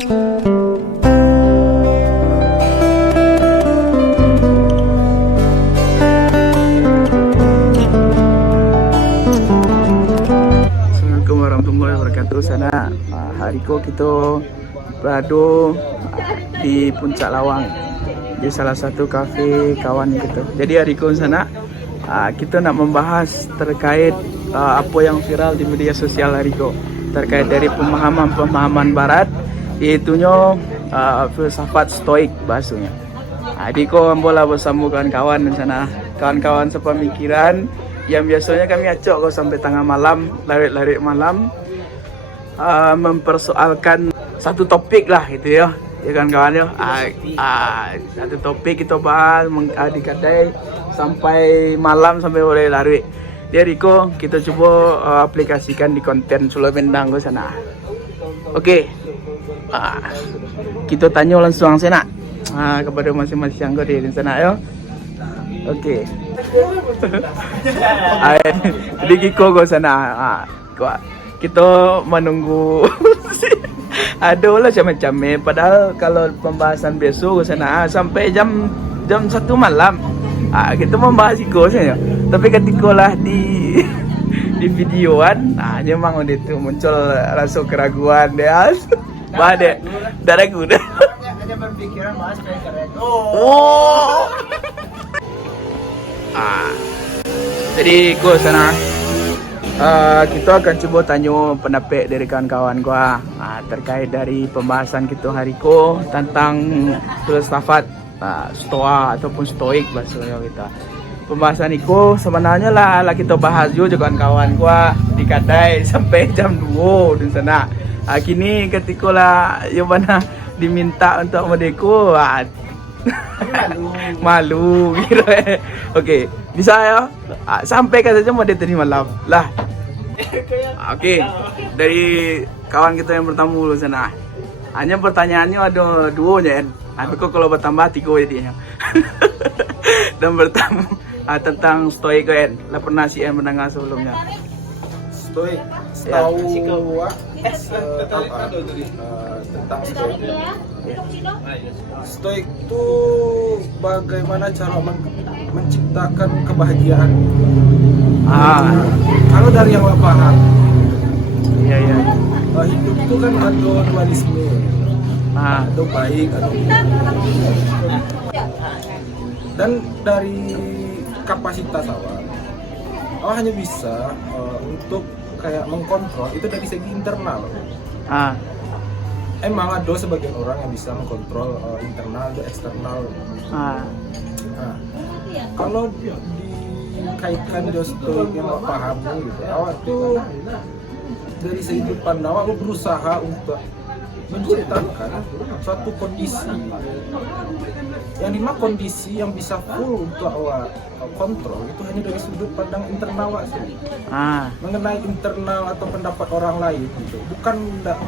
Assalamualaikum warahmatullahi wabarakatuh. Sana hari ko kita berada di Puncak Lawang di salah satu kafe kawan kita. Jadi hari ko sana kita nak membahas terkait apa yang viral di media sosial hari ko terkait dari pemahaman barat, yaitunya filsafat stoik bahasanya. Hari ko bola bersama kawan-kawan di sana, kawan-kawan sepemikiran yang biasanya kami acok kok sampai tengah malam, larik-larik malam, mempersoalkan satu topik lah gitu ya kan kawan ya. Satu topik kita bahas di kedai sampai malam, sampai boleh larik. Jadi kok kita coba aplikasikan di konten Solo Bendang ke sana. Oke. Kita tanya langsung sana kepada masing-masing anggota di sana ya. Oke. Jadi Kiko ke sana. Kita menunggu. Ada lah macam-macam. Padahal kalau pembahasan besok ke sana sampai jam 1 malam. Kita membahas Kiko saja. Tapi ketika lah di videoan, memang itu muncul rasa keraguan dia. Bah dah ragu dah. Hanya berpikiran bahas keren. Oh. Jadi gua sana kita akan coba tanya pendapat dari kawan-kawan gua terkait dari pembahasan kita hari ko tentang filsafat stoa ataupun stoik bahasanya kita. Pembahasan itu sebenarnya lah kita bahas juga kawan-kawan gua di kedai sampai jam 2 di sana. Kini ketika lah mana diminta untuk merdeka malu gitu. Oke, bisa ya? Sampai saja mau tadi malam lah. Oke, dari kawan kita yang pertama dulu sana. Hanya pertanyaannya ada 2 ya. Tapi kok kalau bertambah 3 jadinya. Dan bertamu tentang stoik kan. Lah pernah sih yang mendengar sebelumnya. Stoik, Ya. tentang stoik. Stoik itu bagaimana cara menciptakan kebahagiaan. Kalau dari yang paham, Iya. hidup itu kan ada dualisme. Ada baik, ada buruk. Dan dari kapasitas awal hanya bisa untuk kayak mengkontrol itu dari segi internal. Emang ada sebagian orang yang bisa mengkontrol internal dan eksternal. Kalau dikaitkan dengan stoik yang paham gitu, awak tuh dari segi pandang awak berusaha untuk menciptakan suatu kondisi yang dimana kondisi yang bisa full untuk awak kontrol itu hanya dari sudut pandang internal awak sendiri. Mengenai internal atau pendapat orang lain gitu, bukan ndak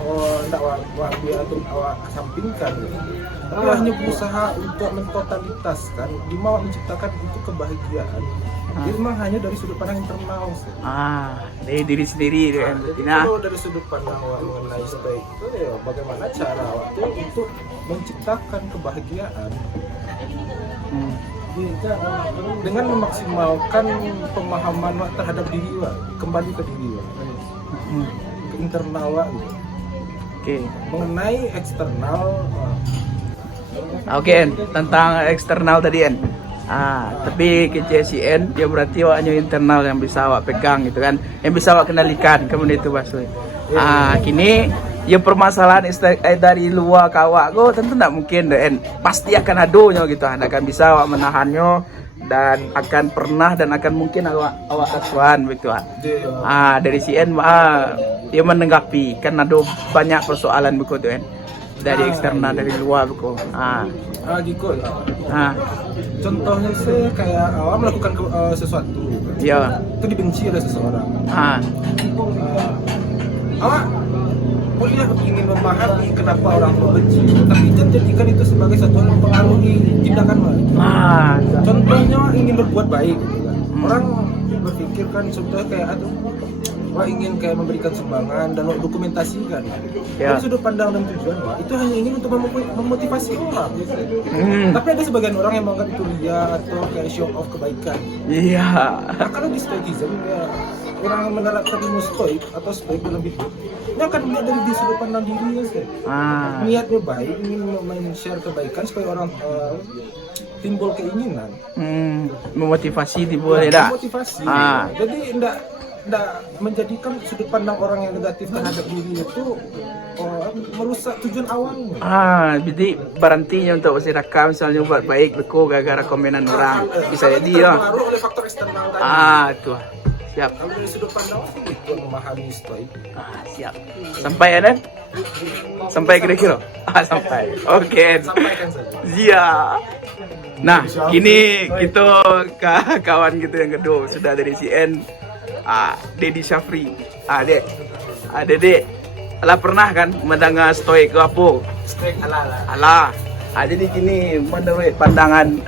awak atau awak kesampingkan gitu. Tapi hanya berusaha untuk mentotalitaskan dimana menciptakan untuk kebahagiaan. Jadi memang hanya dari sudut pandang internal sih. Dari diri sendiri kan. Kalau dari sudut pandang awak mengenai stoik itu ya bagaimana cara awak tuh untuk menciptakan kebahagiaan dengan memaksimalkan pemahaman awak terhadap diri awak, kembali ke diri awak, ke internal awak gitu. Oke. Mengenai eksternal Oke, tentang eksternal tadi kan. Tapi ke CSN ya berarti awaknya internal yang bisa awak pegang gitu kan, yang bisa awak kendalikan, kemudian itu Basui. Kini ya permasalahan dari luar kawak go tentu tidak mungkin dan pasti akan adunya gitu, anda akan bisa awak menahannya dan akan pernah dan akan mungkin awak asuhan begitu. Dari CN dia menanggapi kan ada banyak persoalan begitu kan dari eksternal dari luar begitu. Gitu. Contohnya sih kayak awak melakukan sesuatu, ya itu dibenci oleh seseorang. Awak boleh ingin memahami kenapa orang membenci, tapi jangan jadikan itu sebagai satu yang mempengaruhi tindakan awak. Contohnya ingin berbuat baik, gitu kan. Orang berpikir kan contohnya kayak Wah ingin kayak memberikan sumbangan dan dokumentasikan. Ya. Dari sudut pandang dan tujuan Wah itu hanya ingin untuk memotivasi orang. Tapi ada sebagian orang yang menganggap itu ria atau kayak show off kebaikan. Iya. Nah kalau di stoikism ya orang yang menerapkan ilmu stoik atau stoik dalam hidup, ini akan melihat dari di sudut pandang dirinya sih. Niatnya baik, ingin men-share kebaikan supaya orang timbul keinginan. Memotivasi timbul ya. Memotivasi. Jadi tidak menjadikan sudut pandang orang yang negatif terhadap diri itu merusak tujuan awalnya. Jadi berhentinya untuk masyarakat misalnya buat baik beko gara-gara komenan orang. Bisa jadi ya. Terpengaruh oleh faktor eksternal tadi. Tuh. Siap. Kalau dari sudut pandang itu memahami stoik. Siap. Sampai ya, Dan? Sampai kira-kira? Sampai. Oke. Sampaikan saja. Siap. Nah, ini kita kawan kita yang kedua sudah dari CN. Dedi Syafri. Dek. Dek. Alah pernah kan mendengar stoik ke apa? Stoik ala. Jadi gini menurut pandangan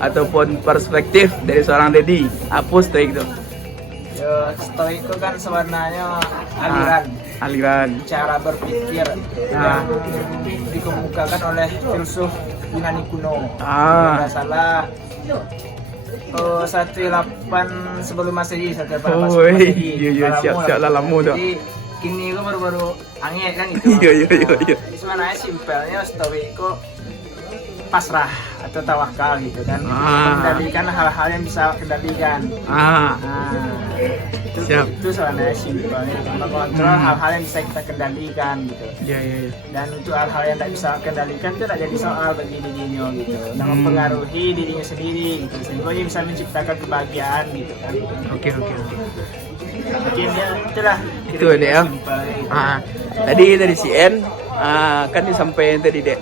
ataupun perspektif dari seorang Dedi, apa stoik itu? Stoik itu kan sebenarnya aliran cara berpikir yang dikemukakan oleh filsuf Yunani kuno. Tidak salah 18 sebelum Masehi, 18 sebelum Masehi. Iya, siap lah lama dah. Jadi kini itu baru angin kan itu. Iya. Sebenarnya simpelnya stoik itu pasrah atau tawakal gitu kan, mengendalikan hal-hal yang bisa kendalikan. Itu sebenarnya simpelnya, mengontrol hal-hal yang bisa kita kendalikan gitu. Iya. Dan untuk hal-hal yang tidak bisa kendalikan itu tidak jadi soal bagi dirinya gitu, dan mempengaruhi dirinya sendiri gitu, sehingga dia bisa menciptakan kebahagiaan gitu kan. Oke. Mungkin ya itulah. Itu deh ya. Tadi dari CN kan disampaikan tadi dek.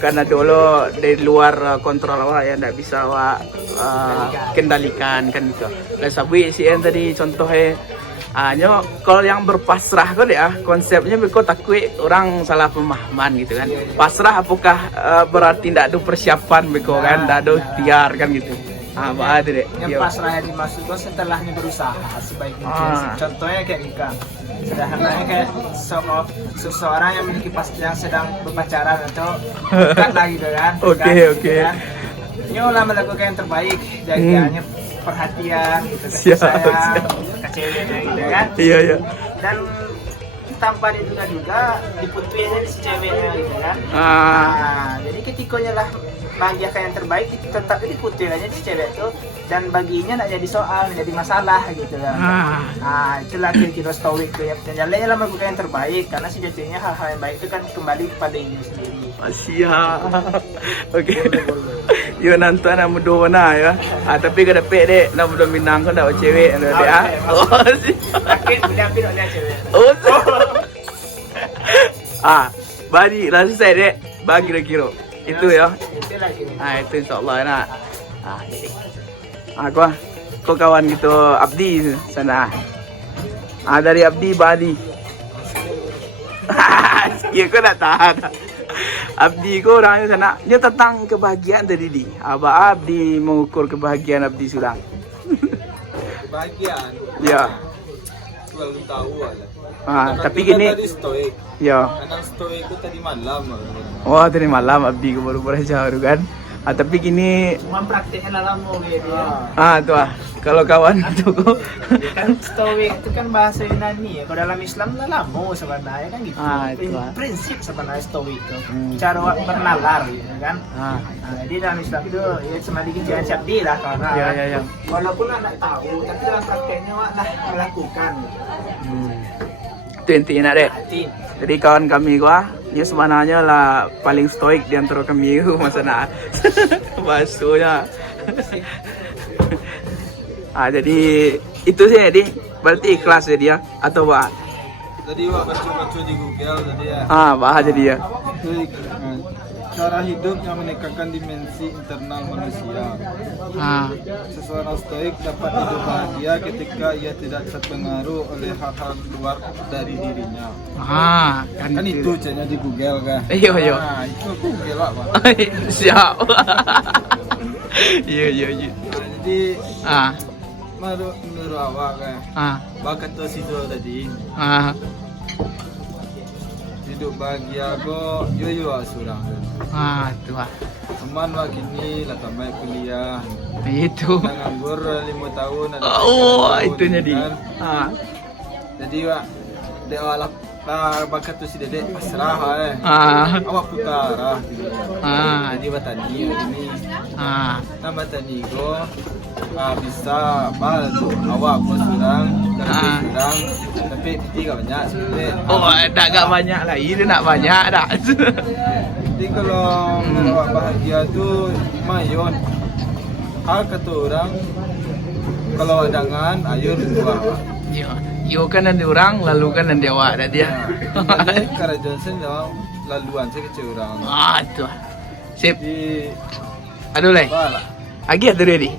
Karena dulu dari luar kontrol awak yang tidak bisa awak kendalikan kan gitu. Dan sabi CN tadi contohnya kalau yang berpasrah kan ya konsepnya beko takut orang salah pemahaman gitu kan. Pasrah apakah berarti tidak ada persiapan beko kan, tidak ada ikhtiar kan gitu. Apa ada deh? Yang pasrah yang dimaksudkan setelahnya berusaha sebaik mungkin. Contohnya kayak Rika. Sederhananya kayak seseorang yang memiliki yang sedang berpacaran atau dekat lah gitu kan. Oke. Ini olah melakukan yang terbaik dari hanya perhatian gitu, kasih sayang, kecewanya gitu kan. Iya. Dan tanpa diduga diputuin si ceweknya gitu kan. Jadi ketikanya lah bahagiakan yang terbaik itu tetap diputuin aja si cewek itu, dan baginya tidak jadi soal, jadi masalah gitu kan. Itulah kira-kira stoik tuh ya. Jalannya lah melakukan yang terbaik karena sejatinya hal-hal yang baik itu kan kembali kepada diri sendiri. Siap. Oke. Yo nanti nak muda mana ya. Tapi kada pek dek, nak muda Minang kan dak cewek ada dek. Sakit boleh ambil oleh cewek. Bagi lah selesai dek. Bagi kira-kira. Itu ya. Itulah gini. Itu insyaallah nak. Jadi. Kau kawan gitu Abdi sana. Dari Abdi Badi. Ya kau nak tahan. Abdi kau orangnya sana. Dia tentang kebahagiaan tadi di. Abdi mengukur kebahagiaan Abdi sudah. Kebahagiaan. Ya. Belum tahu lah. Tapi gini. Tadi stoik. Ya. Karena stoik itu tadi malam. Tadi malam Abdi kau baru jauh kan. Tapi gini. Cuma prakteknya lama gitu. Tuh kalau kawan itu kan stoik itu kan bahasa Yunani ya. Kalau dalam Islam lah lama sebenarnya kan gitu. Prinsip sebenarnya stoik itu. Cara bernalar gitu kan. Jadi dalam Islam itu ya semacam jangan cabdi lah karena. Iya. Walaupun anak tahu, tapi dalam prakteknya lah melakukan. Itu intinya dek. Jadi kawan kami ini sebenarnya lah paling stoik di antara kami itu masalah bahasanya. Jadi itu sih jadi berarti ikhlas ya dia atau apa? Tadi baca di Google tadi ya. Jadi ya. Cara hidup yang menekankan dimensi internal manusia. Seseorang stoik dapat hidup bahagia ketika ia tidak terpengaruh oleh hal-hal luar dari dirinya. Kan itu ceknya di Google kan. Iya. Itu Google apa? Siap. Iya. Jadi menurut awak kan. Bakat tuh si Zul tadi. Hidup bahagia kok yo surang. Tuh. Teman wak kini lah tamat kuliah. Itu. Nganggur 5 tahun ada. Itu jadi. Jadi wak dia awak bakat tuh si Dedek pasrah awak putar jadi batani ini nama tadi go bisa bantu awak pun surang tapi piti gak banyak sebenarnya gak banyak lah ini nak banyak dah. Jadi kalau awak bahagia tuh mayon hal kata orang kalau adangan ayo dua Yo kan nanti orang, lalu kan nanti awak dah dia. Karena Johnson laluan saya kecil orang. Tuh. Sip. Jadi, aduh leh. Lagi ada ready.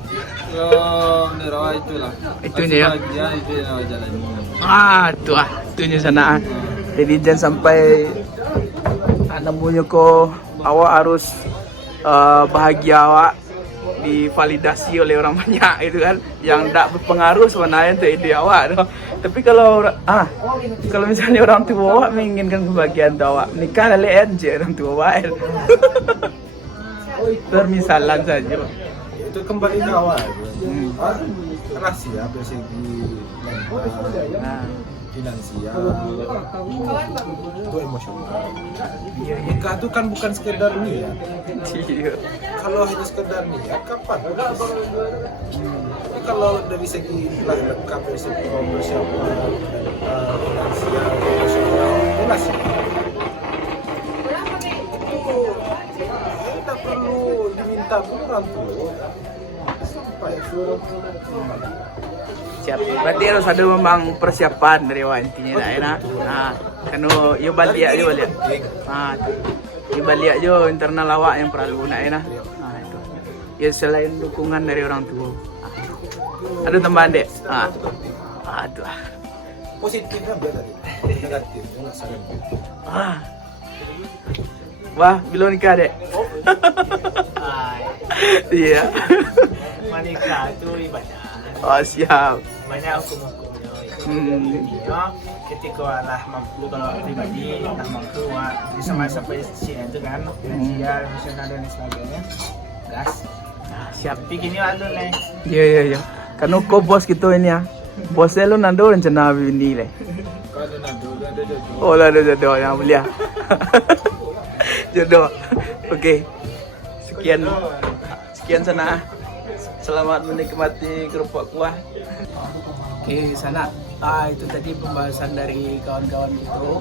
Menurut awak itulah. Itunya ya. Bahagia itu yang awak jalani. Tuh. Itunya sana. Jadi jangan sampai namunya ko awak harus bahagia awak divalidasi oleh orang banyak itu kan yang tak berpengaruh sebenarnya untuk ide awak tu. Tapi kalau kalau misalnya orang tua awak menginginkan kebahagiaan awak nikah leleh je orang tua awak. Permisalan saja. Itu kembali ke awal. Rahasia dari segi finansial, itu emosional. Nikah itu kan bukan sekedar niat. Kalau hanya sekedar niat, kapan? Tapi kalau dari segi lengkap dari segi persiapan, finansial, emosional, jelas. Itu tidak perlu diminta pun orang tua. Sampai suruh. Siap. Berarti harus ada memang persiapan dari awak intinya lah enak. Kanu yo balik aja balik. Yo balik aja internal awak yang perlu nak enak. Itu. Ya selain dukungan dari orang tua. Ada tambahan dek. Aduh. Positifnya beda tadi. Negatifnya nggak sadar. Wah, belum nikah dek. Iya. Menikah itu ibadah. Siap. Banyak hukum-hukumnya. Ketika lah mampu kalau pribadi tak mampu bisa masuk sampai sini itu kan finansial, emosional dan sebagainya. Gas. Siap. Tapi gini lah tuh nih. Iya. Kan kau bos gitu ini ya. Bosnya lu nando rencana ini leh. Kalau nado ada jodoh. Oh lah ada jodoh yang mulia. Jodoh. Oke. Sekian sana. Selamat menikmati kerupuk kuah. Oke, sana. Itu tadi pembahasan dari kawan-kawan itu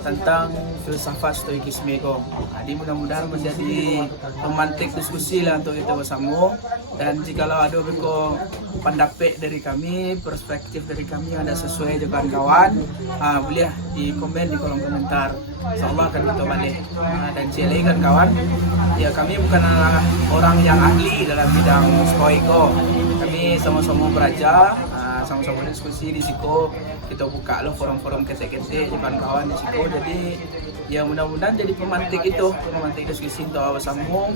tentang filsafat stoikisme ko. Jadi mudah-mudahan menjadi pemantik diskusi lah untuk kita bersama. Dan jikalau ada beko pendapat dari kami, perspektif dari kami ada sesuai dengan kawan, boleh di komen di kolom komentar. Insyaallah akan kita balik. Dan jelai kan kawan, ya kami bukanlah orang yang ahli dalam bidang stoiko. Kami sama-sama belajar. Sama-sama diskusi di situ, kita buka lo forum-forum ketek-ketek kawan-kawan di situ. Jadi ya mudah-mudahan jadi pemantik diskusi untuk bersama,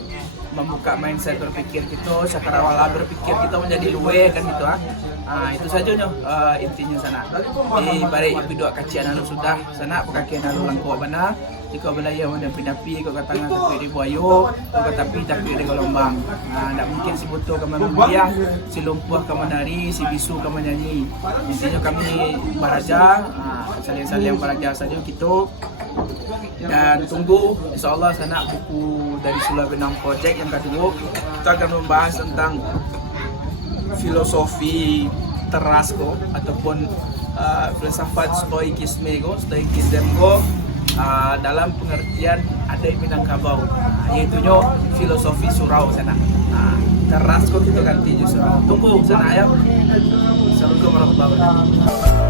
membuka mindset berpikir kita, cara awal berpikir kita menjadi luwe kan gitu itu saja intinya sana. Di bare ibu dua kacian lalu sudah sana pekakian lalu langkau mana. Jika belaya mana pindapi kau kata tapi di buayo, kau kata tapi di gelombang. Tak mungkin si butuh kami membiang, si lumpuh kami nari, si bisu kami nyanyi. Intinya kami beraja, saling beraja saja kita. Dan tunggu insyaallah sana buku dari Sula Benang Project yang kedua. Kita akan membahas tentang filosofi terasko ataupun filsafat stoikisme dalam pengertian ada Minangkabau, yaitu filosofi surau sana. Terasko kita ganti surau. Tunggu sana ya. Assalamualaikum warahmatullahi wabarakatuh.